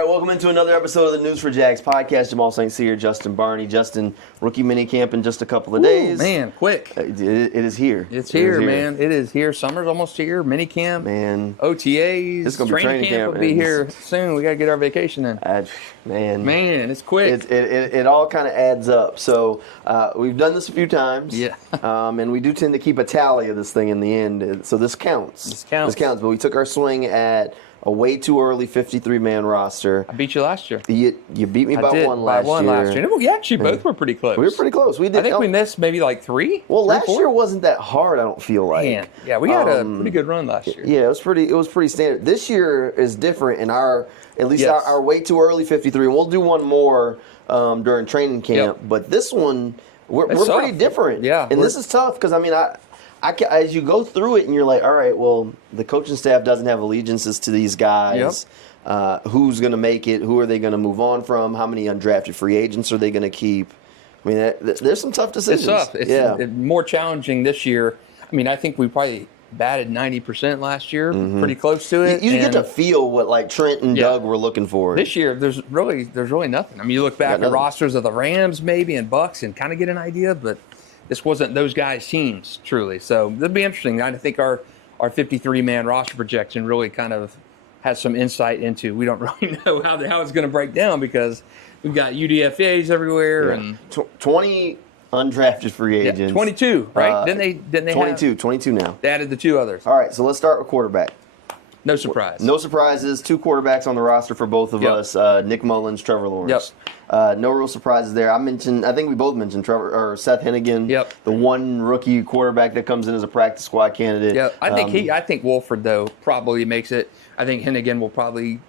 All right, welcome into another episode of the News4JAGs podcast. Jamal St. Cyr, Justin Barney. Justin, rookie minicamp in just a couple of days. Man, quick. It is here. It's here, man. It is here. Summer's almost here. Minicamp. Man. OTAs. It's gonna be training camp will be here soon. We got to get our vacation in. Man, it's quick. It all kind of adds up. So we've done this a few times. Yeah. And we do tend to keep a tally of this thing in the end. So this counts. This counts. But we took our swing at a way too early 53-man roster. I beat you last year. You beat me by one last year. We actually both were pretty close. We were pretty close. I think we missed maybe like three. Well, last four? year wasn't that hard, I don't feel like. Man. Yeah, we had a pretty good run last year. Yeah, it was pretty standard. This year is different in our way too early 53. And we'll do one more during training camp. Yep. But this one, we're pretty different. Yeah. And this is tough because, as you go through it and you're like, all right, well, the coaching staff doesn't have allegiances to these guys. Yep. Who's going to make it? Who are they going to move on from? How many undrafted free agents are they going to keep? I mean, there's some tough decisions. It's tough. It's more challenging this year. I mean, I think we probably batted 90% last year, pretty close to it. You get to feel what like Trent and Doug were looking for. This year, there's really nothing. I mean, you look back at rosters of the Rams maybe and Bucks and kind of get an idea, but this wasn't those guys' teams, truly. So it'll be interesting. I think our 53-man roster projection really kind of has some insight into, we don't really know how it's going to break down because we've got UDFAs everywhere. And 20 undrafted free agents. Yeah, 22, right? Didn't they 22 now. They added the two others. All right, so let's start with quarterback. No surprise. No surprises. Two quarterbacks on the roster for both of us. Nick Mullins, Trevor Lawrence. No real surprises there. I think we both mentioned Seth Hennigan. Yep. The one rookie quarterback that comes in as a practice squad candidate. Yeah. I think Wolford though probably makes it. I think Hennigan will probably.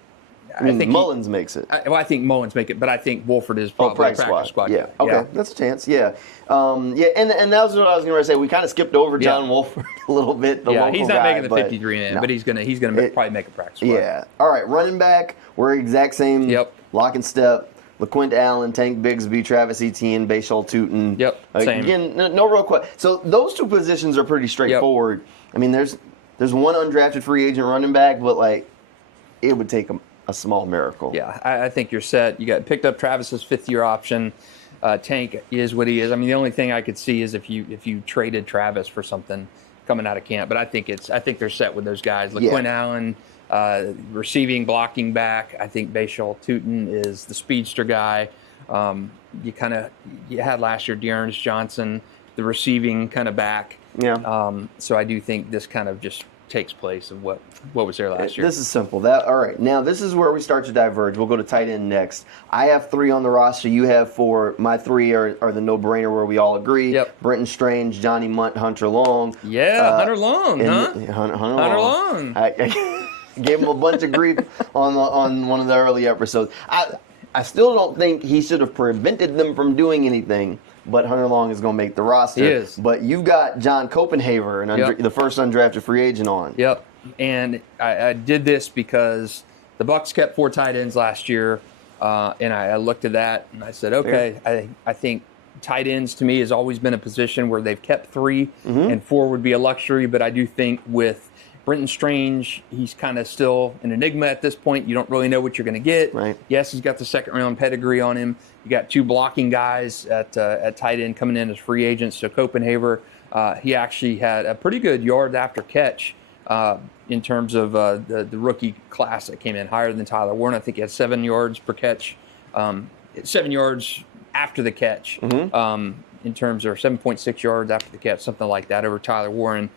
I think Mullins makes it. I think Mullins make it, but I think Wolford is probably practice squad. Yeah. Okay. That's a chance. Yeah. And that was what I was going to say. We kind of skipped over John Wolford a little bit. He's not making the 53 man, but he's gonna probably make a practice squad. Yeah. All right. Running back, we're exact same. Yep. Lock and step. LaQuint Allen, Tank Bigsby, Travis Etienne, Bashal Tootin. Yep. Same. Again, no real question. So those two positions are pretty straightforward. Yep. I mean, there's one undrafted free agent running back, but like it would take a small miracle. Yeah, I think you're set. You got picked up Travis's fifth-year option. Tank is what he is. I mean, the only thing I could see is if you traded Travis for something coming out of camp. But I think they're set with those guys. LaQuint Allen, receiving, blocking back. I think Bashal Tootin is the speedster guy. You had last year Dearness Johnson, the receiving kind of back. Yeah. So I do think this kind of just takes place of what was there last year. This is simple. All right. Now, this is where we start to diverge. We'll go to tight end next. I have 3 on the roster. You have 4. My 3 are the no-brainer where we all agree. Yep. Brenton Strange, Johnny Munt, Hunter Long. Yeah, Hunter Long, huh? Hunter Long. I gave him a bunch of grief on one of the early episodes. I still don't think he should have prevented them from doing anything. But Hunter Long is going to make the roster. He is. But you've got John Copenhaver, the first undrafted free agent on. Yep. And I did this because the Bucs kept 4 tight ends last year, and I looked at that and I said, okay, I think tight ends to me has always been a position where they've kept 3, and 4 would be a luxury. But I do think with Brenton Strange, he's kind of still an enigma at this point. You don't really know what you're going to get. Right. Yes, he's got the second-round pedigree on him. You got 2 blocking guys at tight end coming in as free agents. So Copenhaver, he actually had a pretty good yard after catch in terms of the rookie class that came in higher than Tyler Warren. I think he had 7 yards per catch, 7 yards after the catch. In terms of 7.6 yards after the catch, something like that over Tyler Warren.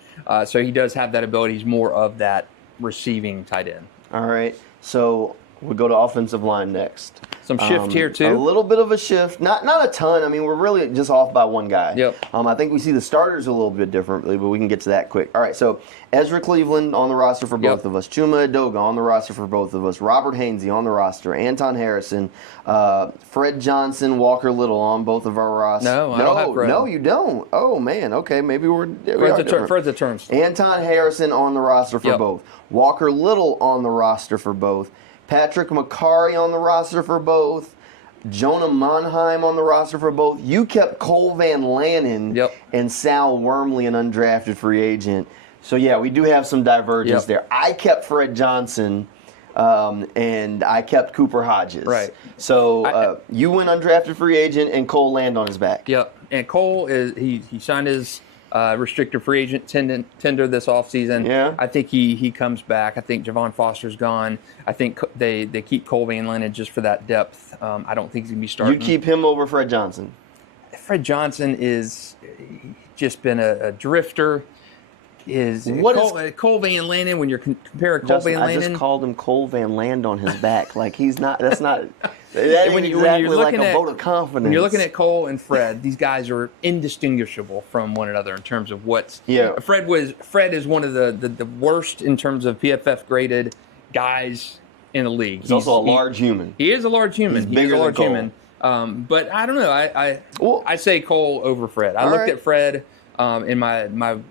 So he does have that ability. He's more of that receiving tight end. All right. So we'll go to offensive line next. Some shift here, too. A little bit of a shift. Not a ton. I mean, we're really just off by one guy. Yep. I think we see the starters a little bit differently, but we can get to that quick. All right, so Ezra Cleveland on the roster for both of us. Chuma Edoga on the roster for both of us. Robert Hainsey on the roster. Anton Harrison. Fred Johnson, Walker Little on both of our rosters. No, I don't have Fred. No, you don't. Oh, man. Okay, maybe Fred's a turnstile. Anton Harrison on the roster for both. Walker Little on the roster for both. Patrick McCarry on the roster for both. Jonah Monheim on the roster for both. You kept Cole Van Lannon and Sal Wormley, an undrafted free agent. So, yeah, we do have some divergence there. I kept Fred Johnson. and I kept Cooper Hodges. Right. So you went undrafted free agent, and Cole landed on his back. Yep. And Cole he signed his restricted free agent tender this offseason. Yeah. I think he comes back. I think Javon Foster's gone. I think they keep Cole Van Lannon just for that depth. I don't think he's going to be starting. You keep him over Fred Johnson. Fred Johnson is just been a drifter. Cole Van Lannon, when you're comparing Cole Justin, Van Lannon. I just called him Cole Van Land on his back. Like he's not. That's not. That ain't exactly like a vote of confidence. When you're looking at Cole and Fred, these guys are indistinguishable from one another in terms of what's. Yeah. Fred is one of the worst in terms of PFF graded guys in the league. He's also a large human. He is a large human. He's bigger than Cole. Human. But I don't know. I say Cole over Fred. I looked at Fred in my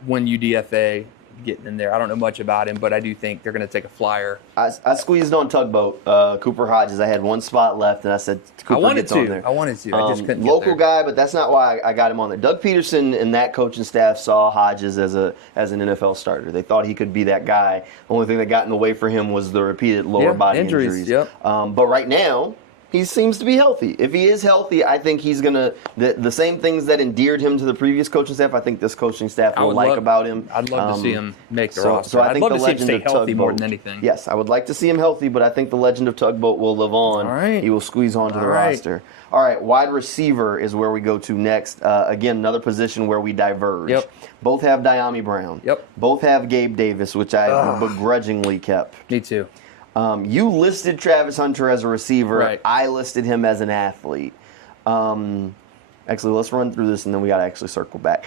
one UDFA getting in there. I don't know much about him, but I do think they're going to take a flyer. I squeezed on Tugboat, Cooper Hodges. I had one spot left, and I said Cooper gets on there. I wanted to. I just couldn't local get there. guy, but that's not why I got him on there. Doug Peterson and that coaching staff saw Hodges as an NFL starter. They thought he could be that guy. The only thing that got in the way for him was the repeated lower body injuries. Yep. But right now, he seems to be healthy. If he is healthy, I think he's going to the same things that endeared him to the previous coaching staff, I think this coaching staff will like about him. I'd love to see him make the roster. So I think I'd love the to see him legend stay of healthy Tugboat, more than anything. Yes, I would like to see him healthy, but I think the legend of Tugboat will live on. All right. He will squeeze onto the roster. All right, wide receiver is where we go to next. Again, another position where we diverge. Yep. Both have Diami Brown. Yep. Both have Gabe Davis, which I begrudgingly kept. Me too. You listed Travis Hunter as a receiver. Right. I listed him as an athlete. Actually, let's run through this, and then we got to actually circle back.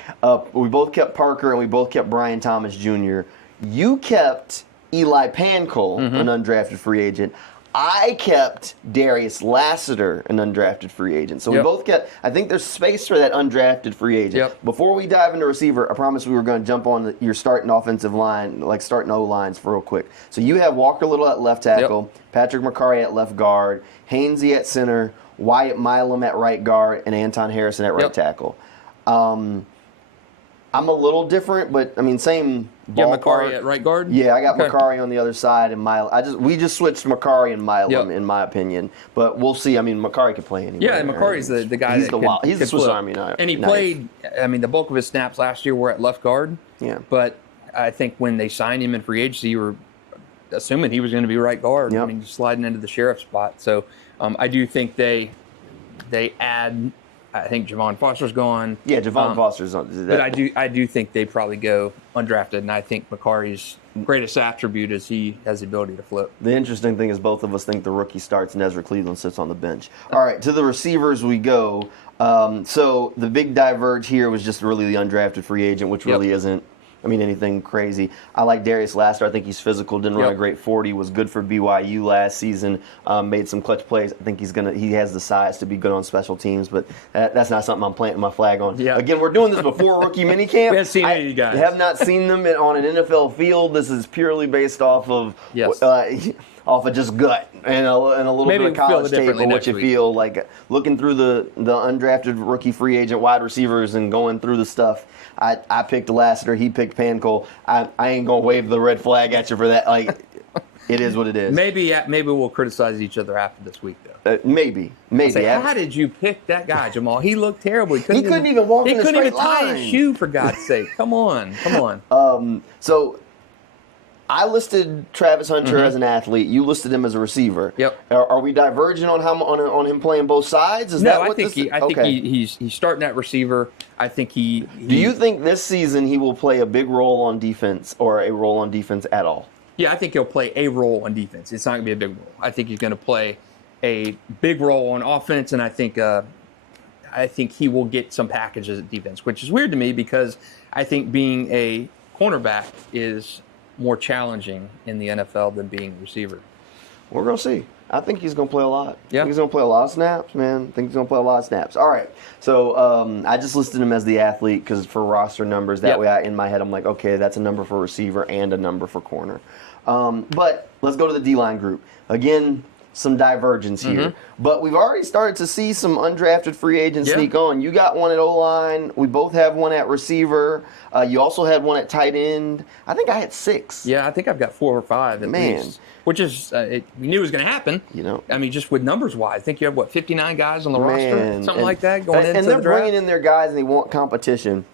We both kept Parker, and we both kept Brian Thomas Jr. You kept Eli Pancol, an undrafted free agent. I kept Darius Lassiter, an undrafted free agent. So we both kept, I think there's space for that undrafted free agent. Yep. Before we dive into receiver, I promise we were going to jump on your starting offensive line, like starting O-lines for real quick. So you have Walker Little at left tackle, Patrick McCarry at left guard, Hainsey at center, Wyatt Milam at right guard, and Anton Harrison at right tackle. I'm a little different, but I mean, same ballpark. You have McCarry at right guard? Yeah, I got McCarry on the other side, and Milam. We just switched McCarry and Milam, in my opinion. But we'll see. I mean, McCarry could play anywhere. Yeah, and McCarry's the guy he's that he's the Swiss Army knife. And he played. I mean, the bulk of his snaps last year were at left guard. Yeah. But I think when they signed him in free agency, you were assuming he was going to be right guard. Yep. I mean, sliding into the sheriff spot. So I do think they add. I think Javon Foster's gone. Yeah, Javon Foster's on. But I do think they probably go undrafted, and I think McCarry's greatest attribute is he has the ability to flip. The interesting thing is both of us think the rookie starts and Ezra Cleveland sits on the bench. All right, to the receivers we go. So the big diverge here was just really the undrafted free agent, which really isn't, anything crazy. I like Darius Lassiter. I think he's physical. Didn't run a great 40. Was good for BYU last season. Made some clutch plays. I think he has the size to be good on special teams, but that's not something I'm planting my flag on. Yeah. Again, we're doing this before rookie minicamp. We haven't seen any of you guys. I have not seen them on an NFL field. This is purely based off of off of just gut and a little bit of college tape of what you feel like. Looking through the undrafted rookie free agent wide receivers and going through the stuff, I picked Lassiter, he picked Pancol. I ain't going to wave the red flag at you for that. Like, it is what it is. Maybe we'll criticize each other after this week, though. Maybe. How did you pick that guy, Jamal? He looked terrible. He couldn't even walk in a straight line. He couldn't even tie his shoe, for God's sake. Come on. So I listed Travis Hunter as an athlete. You listed him as a receiver. Yep. Are we diverging on him playing both sides? I think he's starting at receiver. I think Do you think this season he will play a big role on defense or a role on defense at all? Yeah, I think he'll play a role on defense. It's not going to be a big role. I think he's going to play a big role on offense, and I think he will get some packages at defense, which is weird to me because I think being a cornerback is more challenging in the NFL than being a receiver. We're going to see. I think he's going to play a lot. Yeah. I think he's going to play a lot of snaps, man. I think he's going to play a lot of snaps. All right. So I just listed him as the athlete because for roster numbers, that way in my head I'm like, okay, that's a number for receiver and a number for corner. But let's go to the D-line group. Again, some divergence here. But we've already started to see some undrafted free agents Yeah. sneak on. You got one at O-line. We both have one at receiver. You also had one at tight end. I think I had 6. Yeah, I think I've got 4 or 5 at Man. least, which is we knew it was going to happen. You know, I mean, just with numbers wise, I think you have 59 guys on the roster, Man. something like that going into and they're the draft. bringing in their guys and they want competition.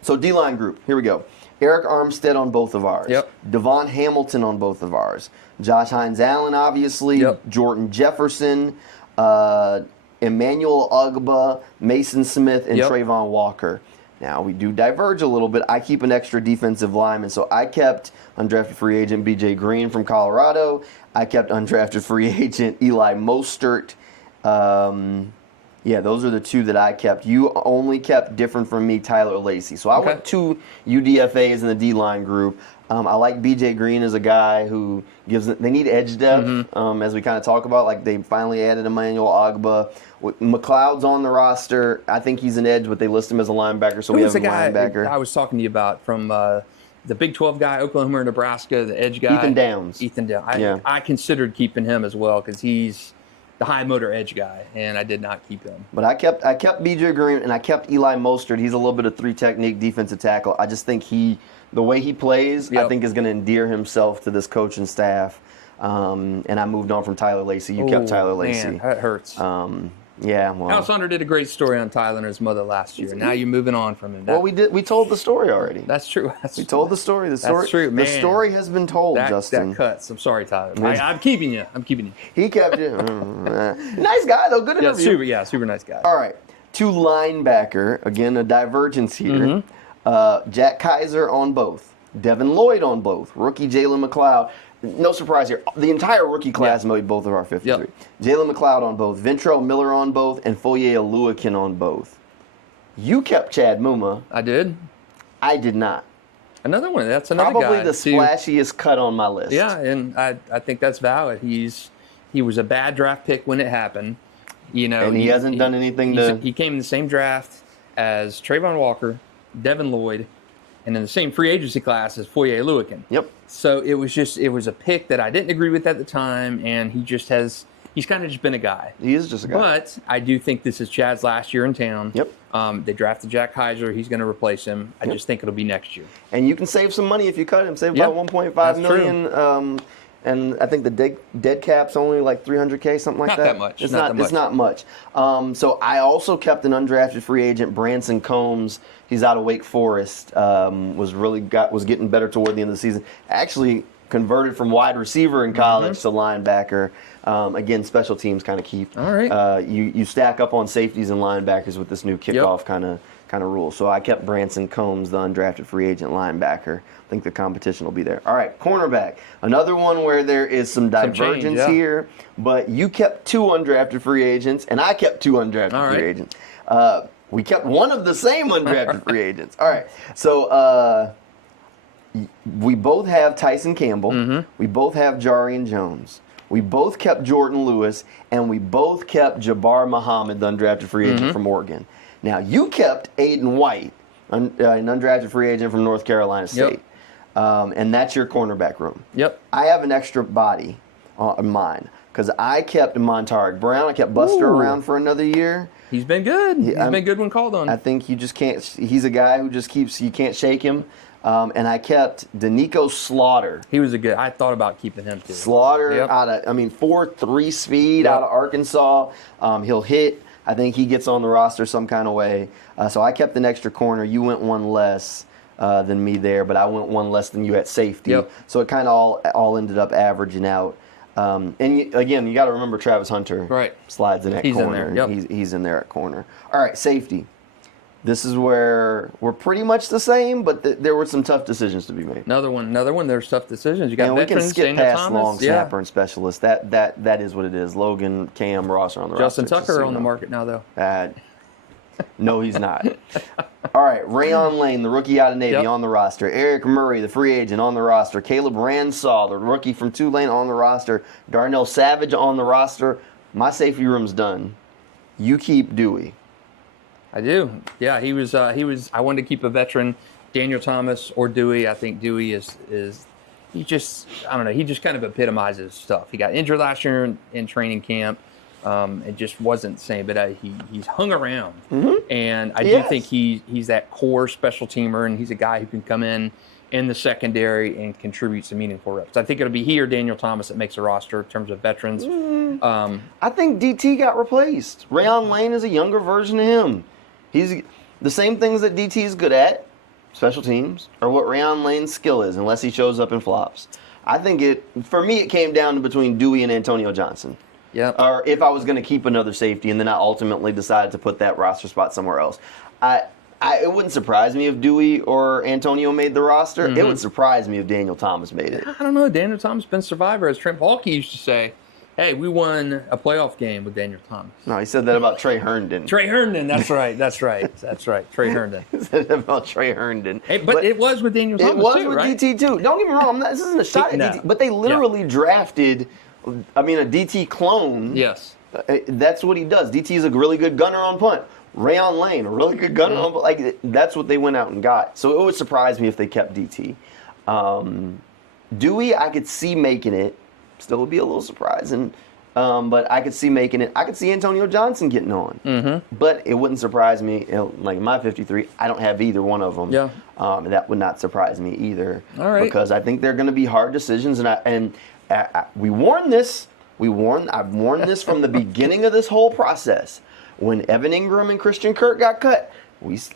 So D-line group, here we go. Eric Armstead on both of ours. Yep. Devon Hamilton on both of ours. Josh Hines-Allen, obviously. Yep. Jordan Jefferson, Emmanuel Ugba, Mason Smith, and Yep. Trayvon Walker. Now, we do diverge a little bit. I keep an extra defensive lineman, so I kept undrafted free agent B.J. Green from Colorado. I kept undrafted free agent Eli Mostert. Yeah, those are the 2 that I kept. You only kept, different from me, Tyler Lacey. So I went 2 UDFAs in the D-line group. I like B.J. Green as a guy who they need edge depth, as we kind of talk about. Like, they finally added Emmanuel Ogba. McLeod's on the roster. I think he's an edge, but they list him as a linebacker, so we have a linebacker. I was talking to you about from the Big 12 guy, Oklahoma or Nebraska, the edge guy. Ethan Downs. I considered keeping him as well because he's the high motor edge guy, and I did not keep him. But I kept B.J. Green, and I kept Eli Mostert. He's a little bit of 3 technique defensive tackle. I just think the way he plays, I think is going to endear himself to this coaching staff. And I moved on from Tyler Lacey. You kept Tyler Lacey. Man, that hurts. Yeah, well. Al Saunders did a great story on Tyler and his mother last year. Now you're moving on from him. Well, we told the story already. That's true. We told the story. That's true, man. The story has been told, Justin. That cuts. I'm sorry, Tyler. I'm keeping you. He kept you. Nice guy, though. Good interview. Super nice guy. All right. To linebacker. Again, a divergence here. Jack Kaiser on both. Devin Lloyd on both. Rookie Jalen McLeod. No surprise here. The entire rookie class made both of our 53. Yep. Jalen McLeod on both. Ventrell Miller on both. And Foye Oluwakin on both. You kept Chad Muma. I did. I did not. Another one. That's another Probably guy. the splashiest cut on my list. Yeah, and I think that's valid. He was a bad draft pick when it happened. You know, and he hasn't done anything He came in the same draft as Trayvon Walker, Devin Lloyd, and in the same free agency class as Foye Oluwakin. Yep. So it was a pick that I didn't agree with at the time, and he's kind of just been a guy. He is just a guy. But I do think this is Chad's last year in town. Yep. They drafted Jack Kaiser. He's going to replace him. I just think it'll be next year. And you can save some money if you cut him. Save about $1.5 million. And I think the dead cap's only like $300K, something like that. Not that much. It's not much. So I also kept an undrafted free agent, Branson Combs. He's out of Wake Forest. Was getting better toward the end of the season. Actually converted from wide receiver in college to linebacker. Again, special teams kind of keep. All right. You stack up on safeties and linebackers with this new kickoff kind of rule. So I kept Branson Combs, the undrafted free agent linebacker. I think the competition will be there. All right, cornerback. Another one where there is some divergence here, but you kept 2 undrafted free agents, and I kept 2 undrafted free agents. We kept one of the same undrafted free agents. All right, so we both have Tyson Campbell. We both have Jarian Jones. We both kept Jordan Lewis, and we both kept Jabbar Muhammad, the undrafted free agent from Oregon. Now, you kept Aiden White, an undrafted free agent from North Carolina State. And that's your cornerback room. Yep. I have an extra body on mine because I kept Montarik Brown. I kept Buster around for another year. He's been good. He's been good when called on. I think you just can't. He's a guy who just keeps. You can't shake him. And I kept Danico Slaughter. He was a good. I thought about keeping him too. Slaughter out of 4.3 speed out of Arkansas. He'll hit. I think he gets on the roster some kind of way. So I kept an extra corner. You went one less than me there, but I went one less than you at safety. So it kind of all ended up averaging out. Again, you got to remember Travis Hunter slides in that corner. In there. He's in there at corner. All right, safety. This is where we're pretty much the same, but there were some tough decisions to be made. Another one. There's tough decisions. You got and veterans, we can skip Daniel past Thomas. long snapper and specialist. That is what it is. Logan, Cam, Ross are on the Justin roster. Tucker on the market now, though. No, he's not. All right, Rayon Lane, the rookie out of Navy, on the roster. Eric Murray, the free agent, on the roster. Caleb Ransaw, the rookie from Tulane, on the roster. Darnell Savage on the roster. My safety room's done. You keep Dewey. I do. Yeah, he was. I wanted to keep a veteran, Daniel Thomas or Dewey. I think Dewey is he just kind of epitomizes stuff. He got injured last year in training camp. It just wasn't the same, but he's hung around. And I do think he's that core special teamer, and he's a guy who can come in the secondary and contribute some meaningful reps. I think it'll be he or Daniel Thomas that makes the roster in terms of veterans. I think DT got replaced. Rayon Lane is a younger version of him. He's the same things that DT is good at, special teams, or what Rayon Lane's skill is, unless he shows up and flops. I think for me, it came down to between Dewey and Antonio Johnson. Yeah. Or if I was going to keep another safety, and then I ultimately decided to put that roster spot somewhere else. It wouldn't surprise me if Dewey or Antonio made the roster. It would surprise me if Daniel Thomas made it. I don't know. Daniel Thomas has been a survivor. As Trent Baalke used to say, hey, we won a playoff game with Daniel Thomas. No, he said that about Trey Herndon. Trey Herndon, that's right. Trey Herndon. He said that about Trey Herndon. Hey, but it was with Daniel Thomas, it was too, with right? DT, too. Don't get me wrong. This isn't a shot at DT. But they literally drafted, a DT clone. Yes. That's what he does. DT is a really good gunner on punt. Rayon Lane, a really good gunner on punt. Like, that's what they went out and got. So it would surprise me if they kept DT. Dewey, I could see making it. Still would be a little surprising. But I could see making it. I could see Antonio Johnson getting on. But it wouldn't surprise me. Like my 53, I don't have either one of them. Yeah. That would not surprise me either. All right. Because I think they're going to be hard decisions. And we warned this. I've warned this from the beginning of this whole process. When Evan Ingram and Christian Kirk got cut,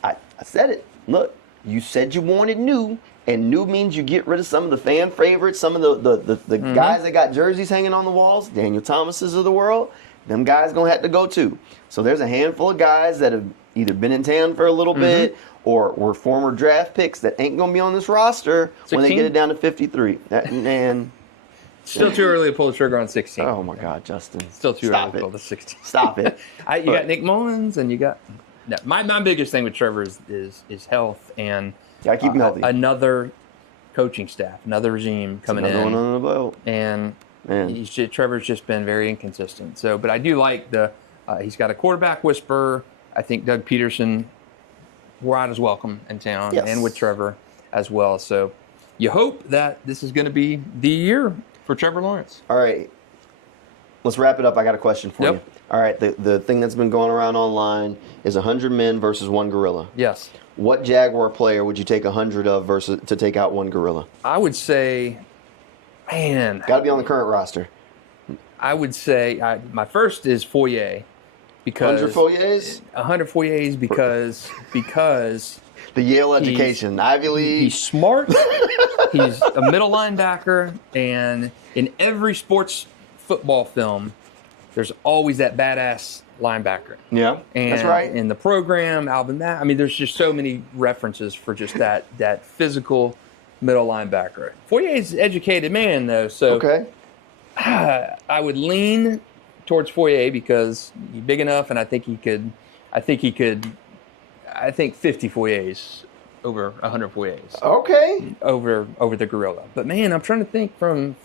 I said it. Look, you said you wanted new. And new means you get rid of some of the fan favorites, some of the guys that got jerseys hanging on the walls, Daniel Thomas's of the world. Them guys going to have to go too. So there's a handful of guys that have either been in town for a little bit or were former draft picks that ain't going to be on this roster 16? When they get it down to 53. Man. Still too early to pull the trigger on 16. Oh, my God, Justin. Still too early to pull the 16. Stop it. You got Nick Mullins and you got... No, my biggest thing with Trevor is health and... Gotta keep him healthy. Another coaching staff, another regime coming in. Another one on the boat. And Trevor's just been very inconsistent. So, but I do like he's got a quarterback whisperer. I think Doug Peterson right is welcome in town and with Trevor as well. So you hope that this is going to be the year for Trevor Lawrence. All right. Let's wrap it up. I got a question for you. All right. The thing that's been going around online is 100 men versus one gorilla. Yes. What Jaguar player would you take 100 of versus to take out one gorilla? I would say, man. Got to be on the current roster. I would say my first is Foyer. Because 100 Foyers? 100 Foyers because the Yale education, Ivy League. He's smart. He's a middle linebacker, and in every sports football film, there's always that badass linebacker. Yeah, and that's right. In the program, Alvin, there's just so many references for just that physical middle linebacker. Foyer's an educated man, though, so I would lean towards Foyer because he's big enough, and I think 50 Foyers over 100 Foyers. Okay. Over the gorilla. But man, I'm trying to think from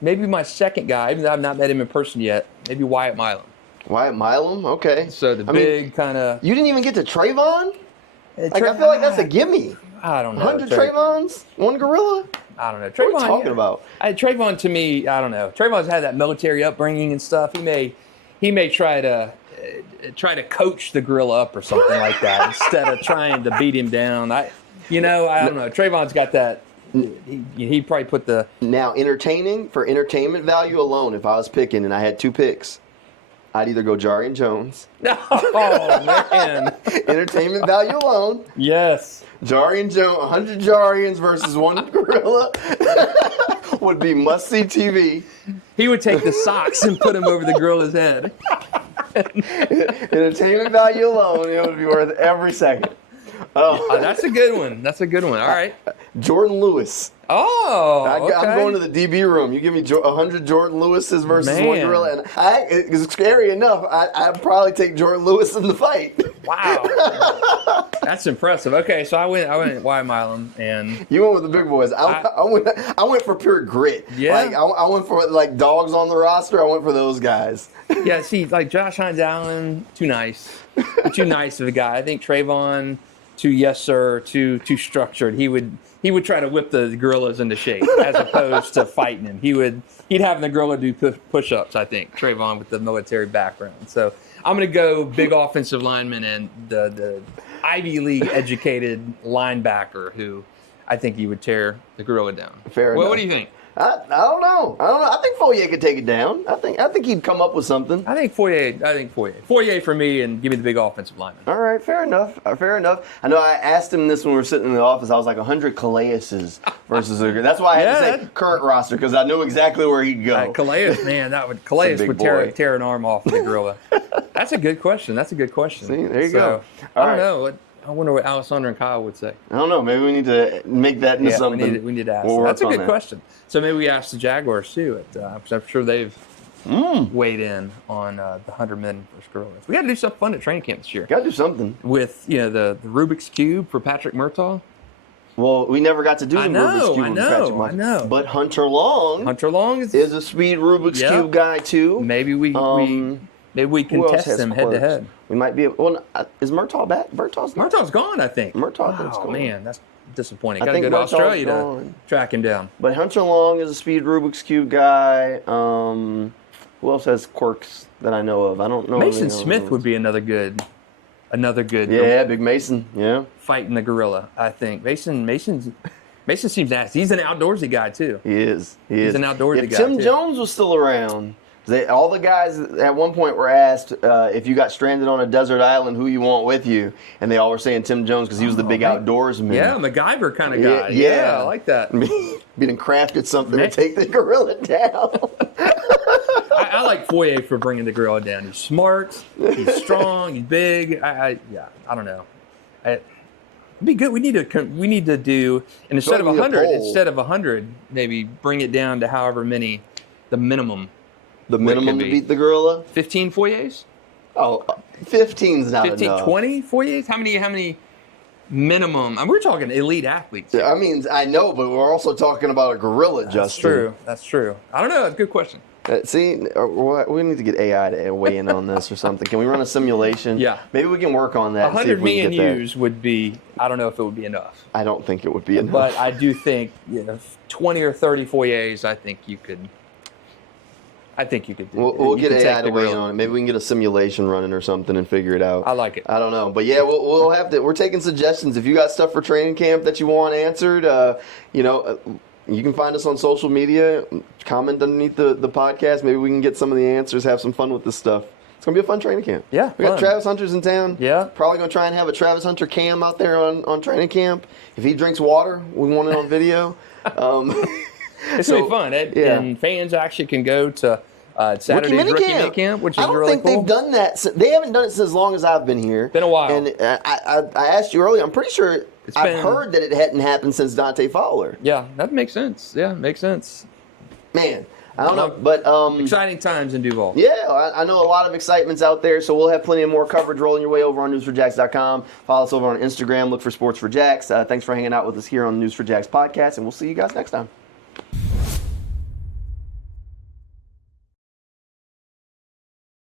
maybe my second guy, even though I've not met him in person yet, maybe Wyatt Milam. Wyatt Milam? Okay. So the big kind of... You didn't even get to Trayvon? I feel like that's a gimme. I don't know. 100 Trayvons? One gorilla? I don't know. Trayvon, what are you talking about? Trayvon, to me, I don't know. Trayvon's had that military upbringing and stuff. He may try to coach the gorilla up or something like that instead of trying to beat him down. I don't know. Trayvon's got that. He probably put the... Now, for entertainment value alone, if I was picking and I had two picks, I'd either go Jarian Jones. Oh, man. Entertainment value alone. Yes. Jarian Jones, 100 Jarians versus one gorilla would be must-see TV. He would take the socks and put them over the gorilla's head. Entertainment value alone, it would be worth every second. Oh, that's a good one. All right. Jordan Lewis. Oh, okay. I'm going to the DB room. You give me 100 Jordan Lewises versus one gorilla, and it's scary enough. I'd probably take Jordan Lewis in the fight. Wow, that's impressive. Okay, so I went Wyatt Milam, and you went with the big boys. I went for pure grit. Yeah, like I went for like dogs on the roster. I went for those guys. Yeah, see, like Josh Hines Allen, too nice of a guy. I think Trayvon. too yes sir, too structured. He would try to whip the gorillas into shape as opposed to fighting him. He'd have the gorilla do push-ups, I think, Trayvon, with the military background. So I'm going to go big offensive lineman and the Ivy League educated linebacker who I think he would tear the gorilla down. Fair enough. What do you think? I don't know. I think Foye could take it down. I think he'd come up with something. I think Foye. Foye for me, and give me the big offensive lineman. All right, fair enough. I know I asked him this when we were sitting in the office. I was like 100 Calaises versus a. That's why I had to say current roster because I knew exactly where he'd go. Calais, man, Calais would tear an arm off of the gorilla. That's a good question. See, there you go. I don't know. I wonder what Alessandra and Kyle would say. I don't know. Maybe we need to make that into something. We need to ask. That's a good question. So maybe we ask the Jaguars too. I'm sure they've weighed in on the 100 men versus gorillas. We got to do something fun at training camp this year. Got to do something with the Rubik's Cube for Patrick Murtaugh. Well, we never got to do the Rubik's Cube with Patrick Murtaugh. I know. But Hunter Long is a speed Rubik's Cube guy too. Maybe we can test them head to head. We might be. Well, is Murtaugh back? Murtaugh's gone, I think. Murtaugh's gone. Man, that's disappointing. Got to go to Australia to track him down. But Hunter Long is a speed Rubik's Cube guy. Who else has quirks that I know of? I don't know. Mason Smith would be another good. Yeah, Big Mason. Yeah. Fighting the gorilla, I think. Mason seems nasty. He's an outdoorsy guy too. He is. He's an outdoorsy guy. If Tim Jones was still around. All the guys at one point were asked if you got stranded on a desert island, who you want with you, and they all were saying Tim Jones because he was the big outdoorsman. Yeah, MacGyver kind of guy. Yeah, I like that. Being crafted something to take the gorilla down. I like Foye for bringing the gorilla down. He's smart, he's strong, he's big. I don't know. It'd be good. We need to do, and instead of 100, maybe bring it down to however many the minimum. The minimum to beat the gorilla? 15 Foyers? Oh, 15's not enough. 20 Foyers? How many minimum? We're talking elite athletes. Yeah, I mean, I know, but we're also talking about a gorilla, Justin. That's true. I don't know. That's a good question. See, we need to get AI to weigh in on this or something. Can we run a simulation? Yeah. Maybe we can work on that. 100 million views would be, I don't know if it would be enough. I don't think it would be enough. But I do think 20 or 30 Foyers, I think you could do. We'll get AI to weigh in on it. Maybe we can get a simulation running or something and figure it out. I like it. I don't know. But yeah, we'll have to. We're taking suggestions. If you got stuff for training camp that you want answered, you can find us on social media. Comment underneath the podcast. Maybe we can get some of the answers, have some fun with this stuff. It's going to be a fun training camp. Yeah, we got Travis Hunter's in town. Yeah. Probably going to try and have a Travis Hunter cam out there on training camp. If he drinks water, we want it on video. It's going to be fun. And fans actually can go to Saturday's rookie minicamp, which is really cool. I don't think they've done that. They haven't done it since as long as I've been here. Been a while. And I asked you earlier, I'm pretty sure I've heard that it hadn't happened since Dante Fowler. Yeah, that makes sense. Yeah, makes sense. Man, I don't know. But exciting times in Duval. Yeah, I know a lot of excitement's out there, so we'll have plenty of more coverage rolling your way over on News4JAGs.com. Follow us over on Instagram. Look for Sports for Jags. Thanks for hanging out with us here on the News4JAGs podcast, and we'll see you guys next time.